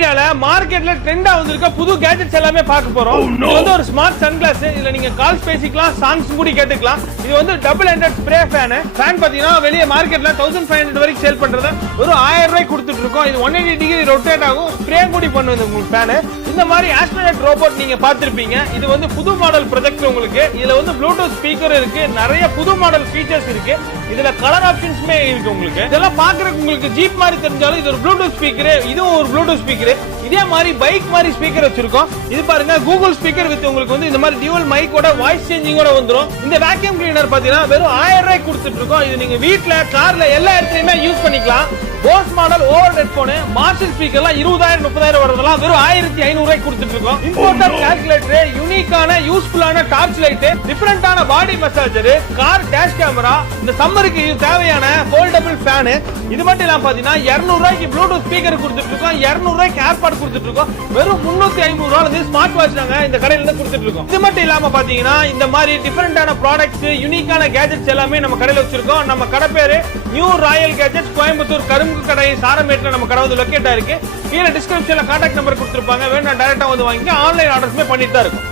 வீடியோல மார்க்கெட்ல ட்ரெண்டா வந்திருக்க புது கேஜெட்ஸ் எல்லாமே பார்க்க போறோம். இது வந்து ஒரு ஸ்மார்ட் சன்கிளாஸ். இதுல நீங்க கால்ஸ் பேசிக்கலாம், சாங்ஸ் கூட கேட்டுக்கலாம். இது வந்து double handed spray fan. Fan பாத்தீங்கன்னா வெளிய மார்க்கெட்ல 1500 வரைக்கும் சேல் பண்றத ஒரு 1000 ரூபாய்க்கு கொடுத்துட்டு இருக்கோம். இது 180 டிகிரி ரொட்டேட் ஆகும், ஸ்ப்ரே கூட பண்ணுது உங்களுக்கு ஃபேன். இந்த மாதிரி ஆஸ்ட்ரோனட் ரோபோட் நீங்க பார்த்திருப்பீங்க. இது வந்து புது மாடல் ப்ராஜெக்ட் உங்களுக்கு. இதுல வந்து ப்ளூடூத் ஸ்பீக்கர் இருக்கு, நிறைய புது மாடல் ஃபீச்சர்ஸ் இருக்கு. இதுல கலர் ஆப்ஷன்ஸ்மே இருக்கு உங்களுக்கு. இதெல்லாம் பாக்குறதுக்கு உங்களுக்கு ஜீப் மாதிரி தெரிஞ்சாலும் இது ஒரு ப்ளூடூத் ஸ்பீக்கர். இதுவும் ஒரு ப்ளூடூத் ஸ்பீக்கர். இதே மாதிரி பைக் மாதிரி ஸ்பீக்கர் வச்சிருக்கோம். இது பாருங்க கூகுள் ஸ்பீக்கர் வித் உங்களுக்கு வந்து இந்த மாதிரி டியூவல் மைக்கோட வாய்ஸ் சேஞ்சிங்கோட வந்துரும். இந்த வேக்யூம் கிளீனர் பாத்தீங்கன்னா வெறும் 1000 ரூபாய்க்கு கொடுத்துட்டு இருக்கோம். இது நீங்க வீட்ல, கார்ல எல்லா இடத்துலயுமே யூஸ் பண்ணிக்கலாம். Bose model over headphone, Marshall ஸ்பீக்கர்லாம் 20,000 30,000 வரதெல்லாம் வெறும் 1500 ரூபாய்க்கு கொடுத்துட்டு இருக்கோம். இம்போர்ட்டட் கால்குலேட்டர், யூனிக்கான யூஸ்ஃபுல்லான டார்ச் லைட், டிஃபரண்டான body massager, car dash camera, இந்த சம்மருக்கு தேவையான ஃபோல்டபிள் ஃபேன். இது மட்டும் இல்லாம பாத்தீங்கன்னா 200 ரூபாய்க்கு ப்ளூடூத் ஸ்பீக்கர் கொடுத்துட்டு இருக்கோம். 200 ரூபாய்க்கு ஏர்பாட் கொடுத்துட்டு இருக்கோம். வெறும் 350 ரூபாய்க்கு ஸ்மார்ட் வாட்ச் நாங்க இந்த கடையில இருந்து கொடுத்துட்டு இருக்கோம். இது மட்டும் இல்லாம பாத்தீங்கன்னா இந்த மாதிரி டிஃபரண்டான ப்ராடக்ட்ஸ், யூனிக்கான கேஜெட்ஸ் எல்லாமே நம்ம கடையில வச்சிருக்கோம். நம்ம கடை பேரு நியூ ராயல் கேஜெட்ஸ், கோயம்புத்தூர் கரும்பு கடை சாரமேட்ல நம்ம கடை வந்து லொகேட் ஆயிருக்கு. கீழே டிஸ்கிரிப்ஷன்ல கான்டாக்ட் நம்பர் கொடுத்துருப்பாங்க. வேணா டைரக்டா வந்து வாங்கிக்க. ஆன்லைன் ஆர்டர்ஸ்மே பண்ணிட்டு தான் இருக்கும்.